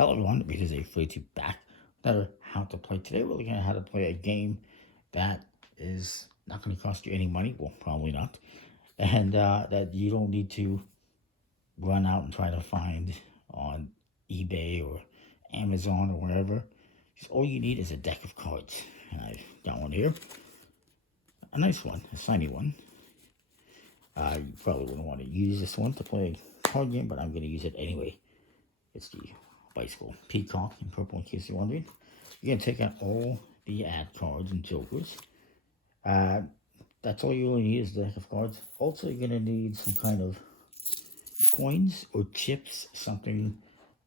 Hello everyone, it is a free to back another how to play. Today we're looking at how to play a game that is not going to cost you any money, well probably not, and that you don't need to run out and try to find on eBay or Amazon or wherever. Just all you need is a deck of cards. And I've got one here, a nice one, a shiny one. You probably wouldn't want to use this one to play a card game, but I'm going to use it anyway. It's the bicycle peacock in purple, in case you're wondering. You're going to take out all the ad cards and jokers. That's all you really need is a deck of cards. Also, you're going to need some kind of coins or chips, something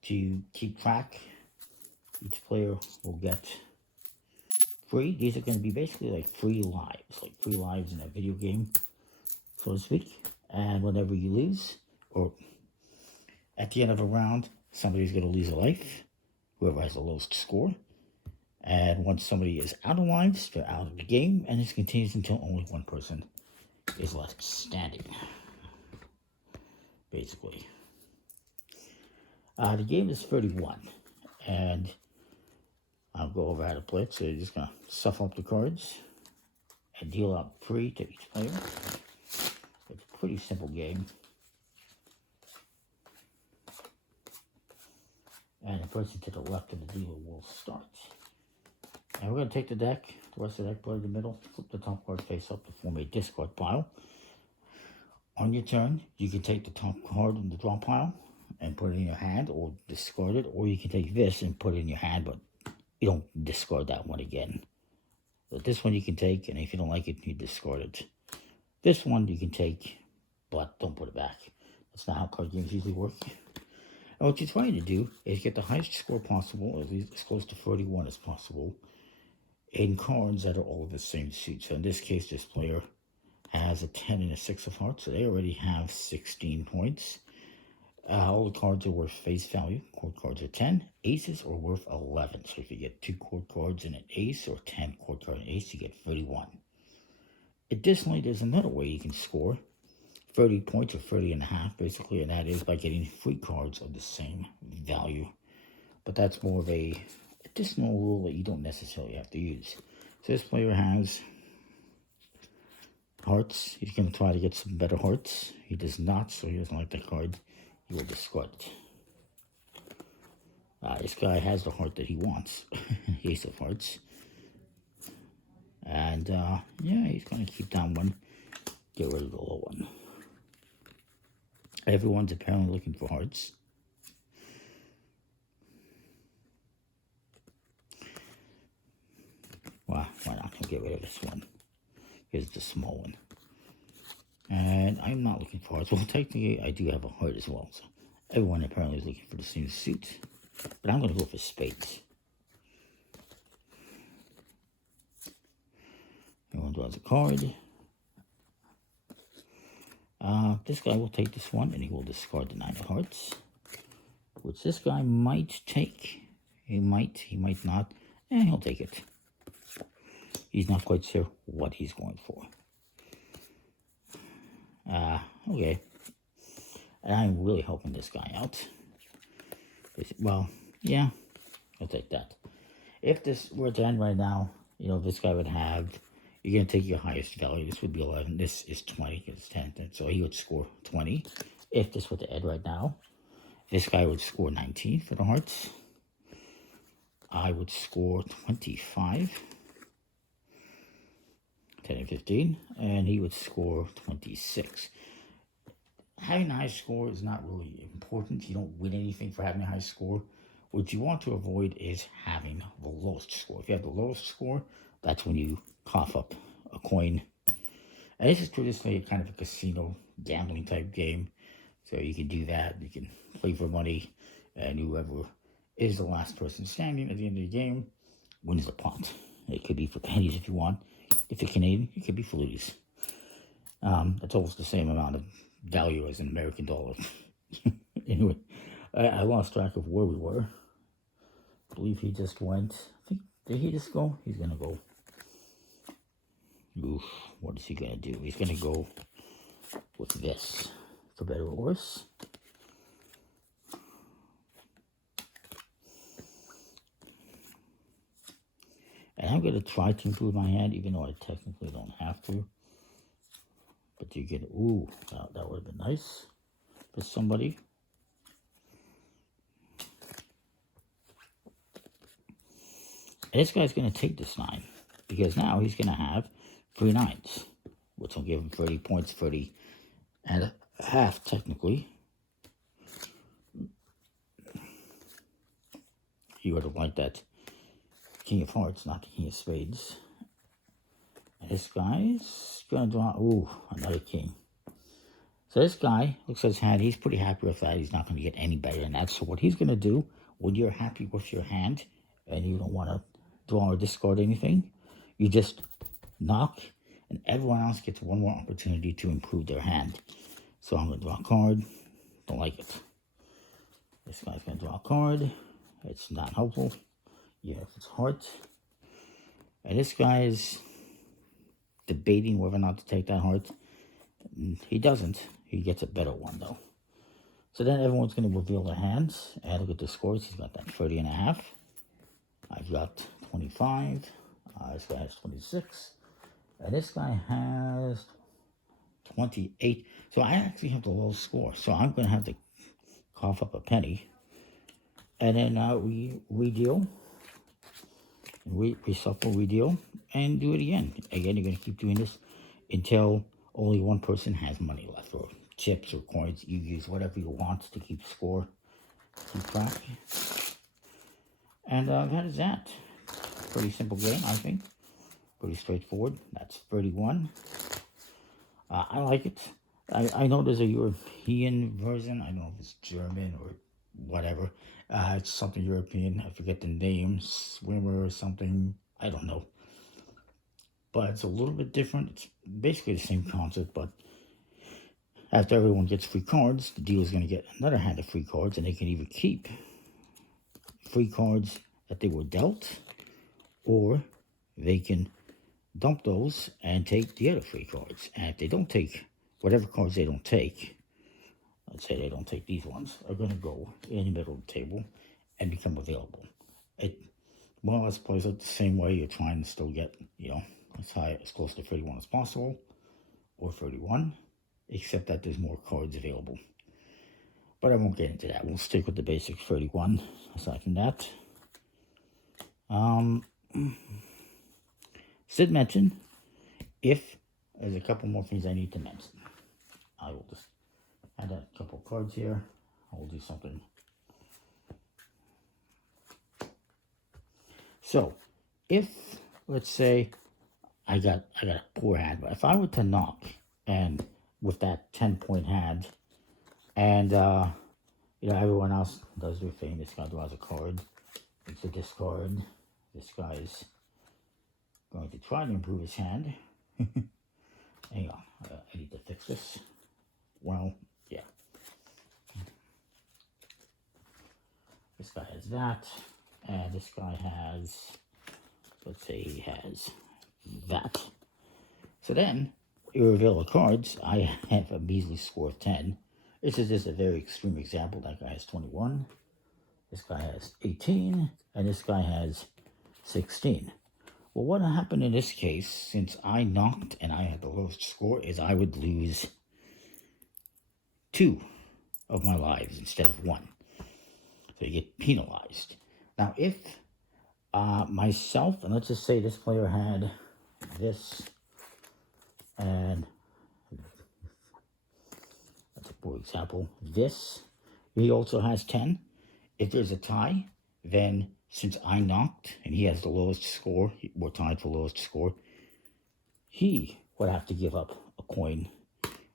to keep track. Each player will get free. These are going to be basically like free lives in a video game, so to speak. And whenever you lose, or at the end of a round, somebody's going to lose a life, whoever has the lowest score. And once somebody is out of lives, they're out of the game, and this continues until only one person is left standing, basically. The game is 31, and I'll go over how to play it. So you're just going to shuffle up the cards and deal out 3 to each player. It's a pretty simple game. And the person to the left of the dealer will start. And we're going to take the deck, the rest of the deck, put it in the middle, flip the top card face up to form a discard pile. On your turn, you can take the top card in the draw pile and put it in your hand or discard it, or you can take this and put it in your hand, but you don't discard that one again. But this one you can take, and if you don't like it, you discard it. This one you can take, but don't put it back. That's not how card games usually work. And what you're trying to do is get the highest score possible, or at least as close to 31 as possible, in cards that are all the same suit. So in this case, this player has a 10 and a 6 of hearts, so they already have 16 points. All the cards are worth face value. Court cards are 10. Aces are worth 11. So if you get 2 court cards and an ace, or 10 court cards and an ace, you get 31. Additionally, there's another way you can score 30 points, or 30 and a half, basically, and that is by getting free cards of the same value. But that's more of a additional rule that you don't necessarily have to use. So this player has hearts. He's going to try to get some better hearts. He does not, so he doesn't like the card. He will discard it. This guy has the heart that he wants. Ace of hearts. And, yeah, he's going to keep that one. Get rid of the low one. Everyone's apparently looking for hearts. Well, why not? I'll get rid of this one. Here's the small one. And I'm not looking for hearts. Well, technically, I do have a heart as well. So everyone apparently is looking for the same suit. But I'm going to go for spades. Everyone draws a card. This guy will take this one, and he will discard the 9 of hearts, which this guy might take. He might not, and he'll take it. He's not quite sure what he's going for. Okay. And I'm really helping this guy out. Well, yeah, I'll take that. If this were to end right now, you know, this guy would have, you're going to take your highest value. This would be 11. This is 20 because it's 10. So he would score 20. If this were to end right now, this guy would score 19 for the hearts. I would score 25. 10 and 15. And he would score 26. Having a high score is not really important. You don't win anything for having a high score. What you want to avoid is having the lowest score. If you have the lowest score, that's when you cough up a coin. And this is traditionally kind of a casino gambling type game. So you can do that. You can play for money. And whoever is the last person standing at the end of the game wins the pot. It could be for pennies if you want. If you're Canadian, it could be for looties. That's almost the same amount of value as an American dollar. Anyway, I lost track of where we were. I believe he just went. I think, did he just go? He's going to go. Oof, what is he going to do? He's going to go with this, for better or worse. am going to try to improve my hand, even though I technically don't have to. But you get, ooh, that would have been nice for somebody. And this guy's going to take this 9, because now he's going to have 3 9s, which will give him 30 points, 30 and a half, technically. You would have liked that King of Hearts, not the King of Spades. And this guy's going to draw, ooh, another King. So this guy looks at his hand. He's pretty happy with that. He's not going to get any better than that. So what he's going to do, when you're happy with your hand and you don't want to draw or discard anything, you just knock, and everyone else gets one more opportunity to improve their hand. So I'm going to draw a card. Don't like it. This guy's going to draw a card. It's not helpful. Yeah, it's heart. And this guy is debating whether or not to take that heart. He doesn't. He gets a better one, though. So then everyone's going to reveal their hands. And look at the scores. He's got that 30 and a half. I've got 25. This guy has 26. And this guy has 28. So I actually have the lowest score. So I'm going to have to cough up a penny. And then we deal. We reshuffle, we deal, and do it again. Again, you're going to keep doing this until only one person has money left, or chips or coins. You use whatever you want to keep score, keep track. And that is that. Pretty simple game, I think. Pretty straightforward. That's 31. I like it. I know there's a European version. I don't know if it's German or whatever. It's something European. I forget the name. Swimmer or something. I don't know. But it's a little bit different. It's basically the same concept, but after everyone gets free cards, the dealer's going to get another hand of free cards, and they can either keep free cards that they were dealt, or they can dump those and take the other free cards. And if they don't take whatever cards they don't take, let's say they don't take these ones, are going to go in the middle of the table and become available. It more or less plays out the same way. You're trying to still get, as close to 31 as possible, or 31, except that there's more cards available. But I won't get into that. We'll stick with the basic 31. Aside from that, Sid mentioned, if there's a couple more things I need to mention, I will just add a couple cards here. I will do something. So, if, let's say, I got a poor hand, but if I were to knock, and with that 10-point hand, and everyone else does their thing, this guy draws a card, it's a discard. This guy's going to try to improve his hand. Hang on, I need to fix this. Well, yeah. This guy has that, and this guy has, let's say he has that. So then, you reveal the cards. I have a measly score of 10. This is just a very extreme example. That guy has 21. This guy has 18. And this guy has 16. Well, what happened in this case, since I knocked and I had the lowest score, is I would lose 2 of my lives instead of 1. So you get penalized. Now, if myself, and let's just say this player had this, and that's a poor example, this, he also has 10. If there's a tie, then since I knocked and he has the lowest score, we're tied for lowest score, he would have to give up a coin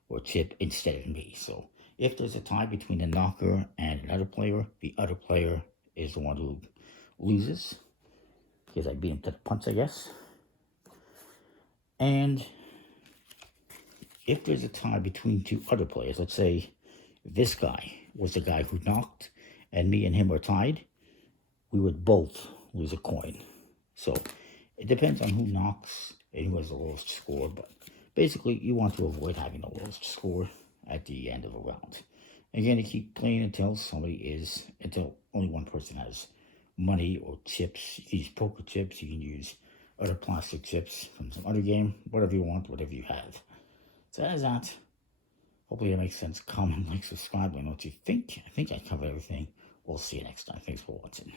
or chip instead of me. So if there's a tie between the knocker and another player, the other player is the one who loses, because I beat him to the punch, I guess. And if there's a tie between 2 other players, let's say this guy was the guy who knocked and me and him are tied, we would both lose a coin. So it depends on who knocks and who has the lowest score, but basically you want to avoid having the lowest score at the end of a round. Again, you keep playing until until only one person has money or chips. You can use poker chips, you can use other plastic chips from some other game, whatever you want, whatever you have. So that is that. Hopefully that makes sense. Comment, like, subscribe, let me know what you think. I think I covered everything. We'll see you next time. Thanks for watching.